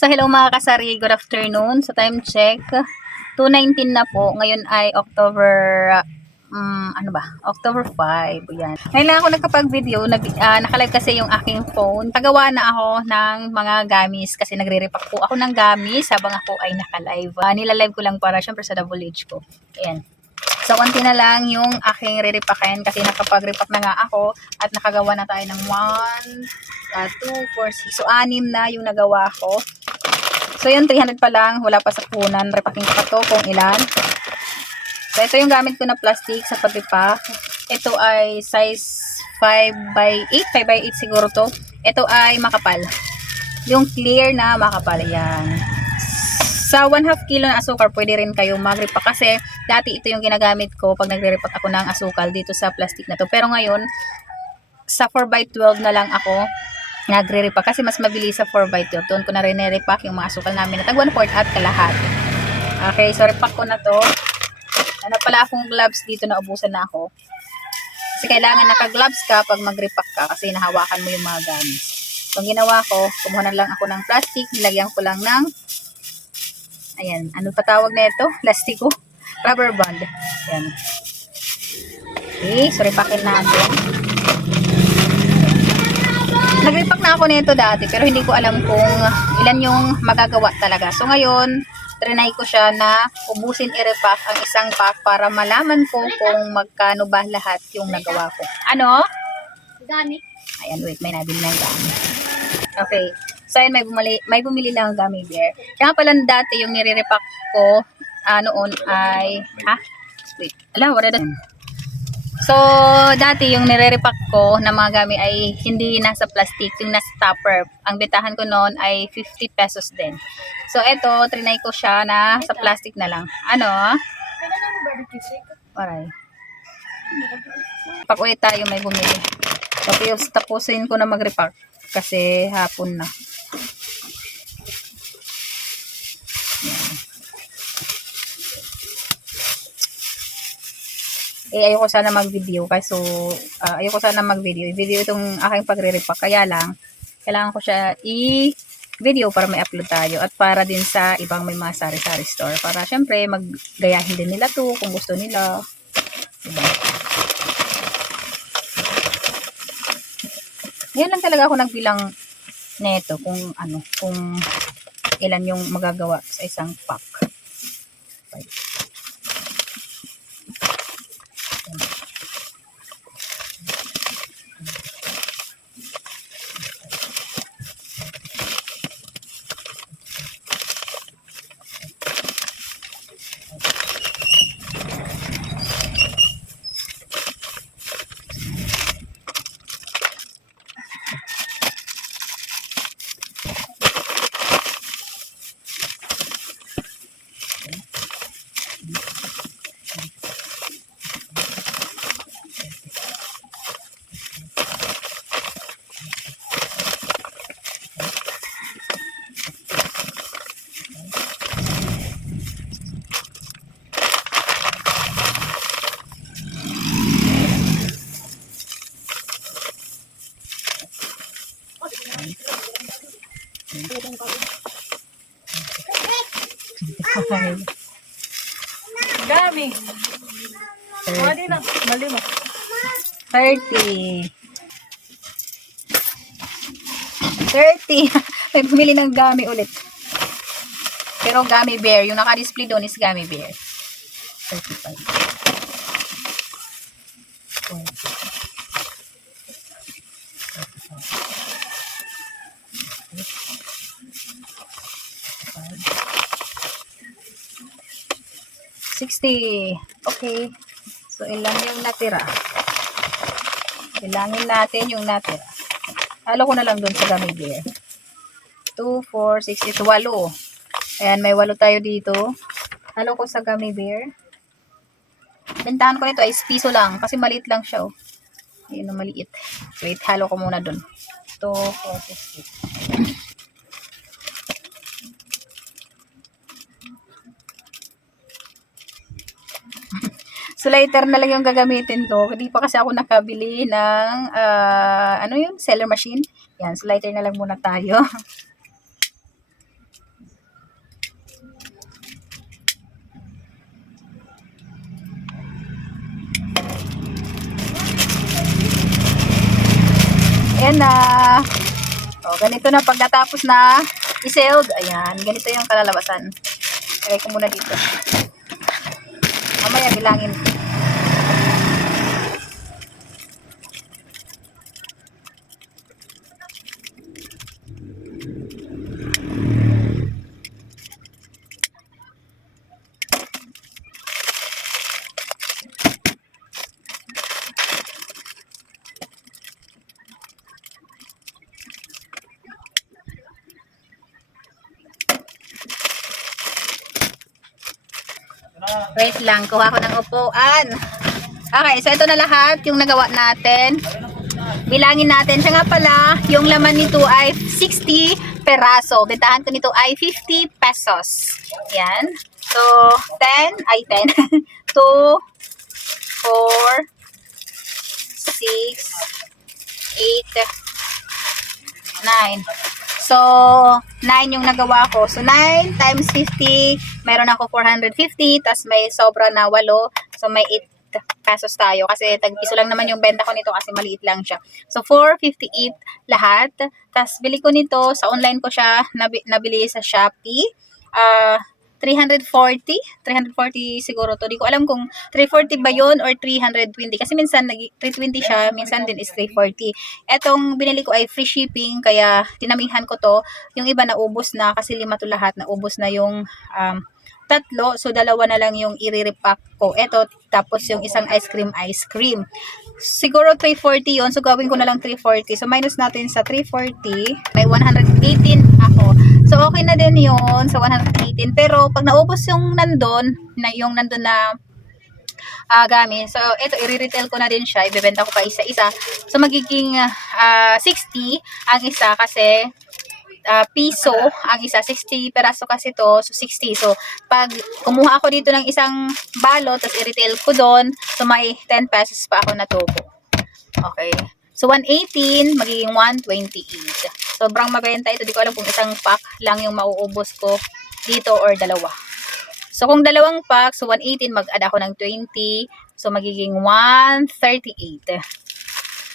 So, hello mga kasari. Good afternoon. Sa time check, 2.19 na po. Ngayon ay October, um, ano ba? October 5. Yan. Ngayon lang ako nagkapag-video. Nag, ah, nakalive kasi yung aking phone. Tagawa na ako ng mga gamis kasi nagre-repack po ako ng gamis habang ako ay nakalive. Uh, nilalive ko lang para syempre sa double H ko. Ayan. So, konti na lang yung aking re-repackin kasi nakapag-repack na nga ako at nakagawa na tayo ng 1, 2, 4, 6. So, 6 na yung nagawa ko. So, yun, 300 pa lang. Wala pa sa punan. Repacking pa to kung ilan. So, ito yung gamit ko na plastic sa pag-repack. Ito ay size 5 by 8. 5 by 8 siguro to. Ito ay makapal. Yung clear na makapal. Yan. Sa 1 half kilo ng asukal, pwede rin kayo mag-repack kasi dati ito yung ginagamit ko pag nagre-repack ako ng asukal dito sa plastic na to. Pero ngayon, sa 4x12 na lang ako nagre-repack kasi mas mabilis sa 4x12. Doon ko na rin repack yung mga asukal namin na tag 1 4 at kalahat. Okay, so repack ko na to. Ano pala akong gloves dito na ubusan na ako. Kasi kailangan naka-gloves ka pag mag-repack ka kasi nahawakan mo yung mga gamit. So, ang ginawa ko, kumuha na lang ako ng plastic, nilagyan ko lang ng Ayan, ano pa tawag na ito? Plastiko. Rubber band. Ayan. Okay, so repakin natin. Nag-repack na ako nito dati, pero hindi ko alam kung ilan yung magagawa talaga. So ngayon, trinay ko siya na ubusin i-repack ang isang pack para malaman ko kung magkano ba lahat yung nagawa ko. Ano? Gani. Ayan, wait, may nabili ng gummy. Okay. So, ayan, may bumili, may bumili lang ng gummy bear. Kaya pala dati yung nire-repack ko ah, noon ay, ha? Wait, ala, wala na. So, dati yung nire-repack ko na mga gummy ay hindi nasa plastic, yung nasa tupper. Ang bentahan ko noon ay 50 pesos din. So, eto, trinay ko siya na sa plastic na lang. Ano? Aray. Pag ulit tayo may bumili. Tapos tapusin ko na mag-repack kasi hapon na. Yan. Eh, ayoko sana mag-video kasi ah, ayoko sana mag-video. I-video itong aking pagre-repack. Kaya lang, kailangan ko siya i-video para may upload tayo at para din sa ibang may mga sari-sari store. Para syempre, maggayahin din nila to kung gusto nila. Diba? Ngayon lang talaga ako nagbilang neto kung ano, kung ilan yung magagawa sa isang pack. Dami. Mali na. Mali mo. 30. 30. May bumili ng gummy ulit. Pero gummy bear. Yung naka-display doon is gummy bear. 35. 40. Sixty. Okay. So, ilan yung natira? Ilangin natin yung natira. Halo ko na lang dun sa gummy bear. 2, 4, 6, ito 8. Ayan, may 8 tayo dito. Halo ko sa gummy bear. Bentahan ko nito ay piso lang kasi maliit lang siya oh. Ayun, maliit. Wait, halo ko muna dun. 2, 4, 6, 8. So lighter na lang yung gagamitin ko. Hindi pa kasi ako nakabili ng uh, ano yun? Seller machine. Yan, so lighter na lang muna tayo. Ayan na. O, ganito na pagkatapos na i-sealed. Ayan, ganito yung kalalabasan. Lagay ko muna dito. Mamaya bilangin. Wait lang, kuha ko ng upuan. Okay, so ito na lahat yung nagawa natin. Bilangin natin. Siya nga pala, yung laman nito ay 60 peraso. Bentahan ko nito ay 50 pesos. Yan. So, 10, ay 10. 2, 4, 6, 8, 9. So, 9 yung nagawa ko. So, 9 times 50, meron ako 450, tas may sobra na 8. So, may 8 pesos tayo. Kasi tag-piso lang naman yung benta ko nito kasi maliit lang siya. So, 458 lahat. Tas, bili ko nito, sa online ko siya, nabi- nabili sa Shopee. Ah, 340, 340 siguro to. Di ko alam kung 340 ba yun or 320. Kasi minsan nag 320 siya, minsan din is 340. Etong binili ko ay free shipping, kaya tinamihan ko to. Yung iba naubos na, kasi lima to lahat, naubos na yung um, tatlo. So, dalawa na lang yung i-repack ko. Eto, tapos yung isang ice cream, ice cream. Siguro 340 yon So, gawin ko na lang 340. So, minus natin sa 340. May 118 ako. So, okay na din yon sa 118. Pero, pag naubos yung nandun, na yung nandun na ah gamit. So, ito, i-retail ko na din siya. Ibebenta ko pa isa-isa. So, magiging ah, 60 ang isa kasi ah, piso ang isa. 60 peraso kasi to. So, 60. So, pag kumuha ako dito ng isang balot, tapos i-retail ko doon, so may 10 pesos pa ako natubo. Okay. So, 118, magiging 128. Sobrang mabenta ito. Di ko alam kung isang pack lang yung mauubos ko dito or dalawa. So, kung dalawang pack, so 118, mag-add ako ng 20. So, magiging 138.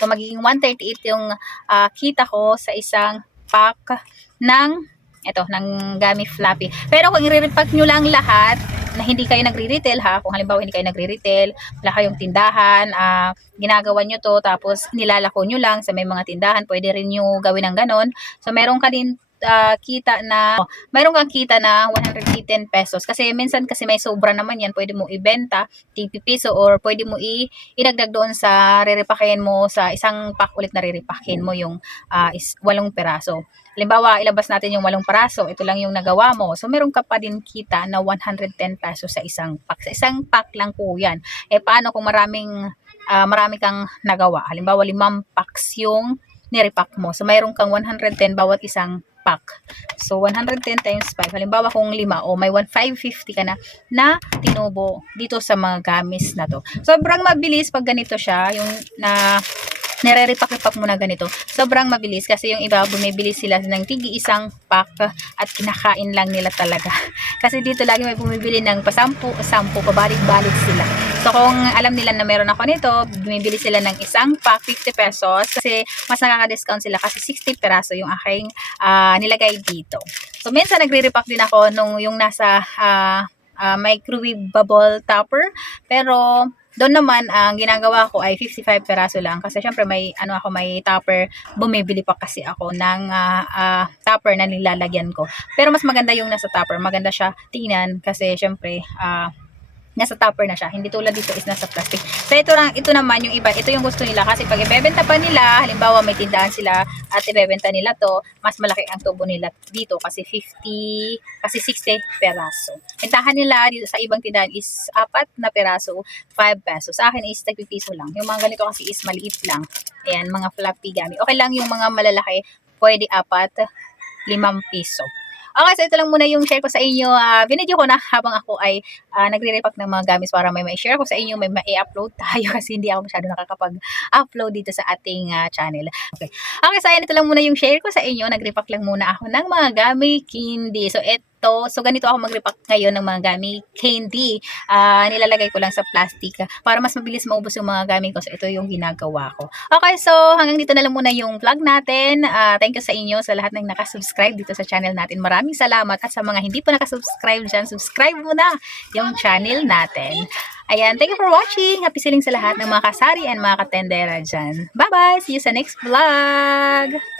So, magiging 138 yung ah, kita ko sa isang pack ng ito, ng Gami Flappy. Pero kung i-repack nyo lang lahat, na hindi kayo nagre-retail ha, kung halimbawa hindi kayo nagre-retail, wala kayong tindahan, ah, ginagawa nyo to, tapos nilalako nyo lang sa may mga tindahan, pwede rin nyo gawin ng ganon. So, meron ka din ah, kita na, meron kang kita na 110 pesos. Kasi minsan kasi may sobra naman yan, pwede mo ibenta, 50 piso, or pwede mo i idagdag doon sa rerepakin mo, sa isang pack ulit na rerepakin mo yung ah, is, walong peraso. Halimbawa, ilabas natin yung walong peraso, ito lang yung nagawa mo. So, meron ka pa din kita na 110 pesos sa isang pack. Sa isang pack lang po yan. Eh, paano kung maraming, ah, marami kang nagawa? Halimbawa, limang packs yung nirepack mo. So, mayroon kang 110 bawat isang pack. So, 110 times 5. Halimbawa, kung lima o may 1,550 ka na na tinubo dito sa mga gamis na to. Sobrang mabilis pag ganito siya, yung na nire-repack-repack mo na ganito. Sobrang mabilis kasi yung iba bumibili sila ng tigi isang pack at kinakain lang nila talaga. Kasi dito lagi may bumibili ng pasampu, sampu, pabalik-balik sila. So kung alam nila na meron ako nito, bumibili sila ng isang pack, 50 pesos. Kasi mas nakaka-discount sila kasi 60 peraso yung aking ah, nilagay dito. So minsan nagre-repack din ako nung yung nasa ah, ah, microwavable topper. Pero doon naman ang ginagawa ko ay 55 peraso lang kasi syempre may ano ako may topper bumibili pa kasi ako ng ah, ah, topper na nilalagyan ko pero mas maganda yung nasa topper maganda siya tingnan kasi syempre ah, nasa topper na siya hindi tulad dito is nasa plastic so ito, lang, ito naman yung iba ito yung gusto nila kasi pag ibebenta pa nila halimbawa may tindahan sila at ibebenta nila to mas malaki ang tubo nila dito kasi 50 kasi 60 peraso Bentahan nila dito sa ibang tindahan is apat na peraso, 5 pesos. Sa akin is tagpipiso lang. Yung mga ganito kasi is maliit lang. Ayan, mga floppy gami. Okay lang yung mga malalaki, pwede apat, limang piso. Okay, so ito lang muna yung share ko sa inyo. Uh, binidyo ko na habang ako ay ah, nagre-repack ng mga gamis para may may-share ko sa inyo, may ma-upload tayo kasi hindi ako masyado nakakapag-upload dito sa ating ah, channel. Okay. Okay, so ayan, ito lang muna yung share ko sa inyo. Nag-repack lang muna ako ng mga gamit candy. So, ito ito. So, ganito ako mag-repack ngayon ng mga gamit candy. Ah, nilalagay ko lang sa plastic ah, para mas mabilis maubos yung mga gamit ko. So, ito yung ginagawa ko. Okay, so hanggang dito na lang muna yung vlog natin. Ah, thank you sa inyo sa lahat ng nakasubscribe dito sa channel natin. Maraming salamat. At sa mga hindi pa nakasubscribe dyan, subscribe mo na yung channel natin. Ayan, thank you for watching. Happy selling sa lahat ng mga kasari and mga katendera dyan. Bye-bye! See you sa next vlog!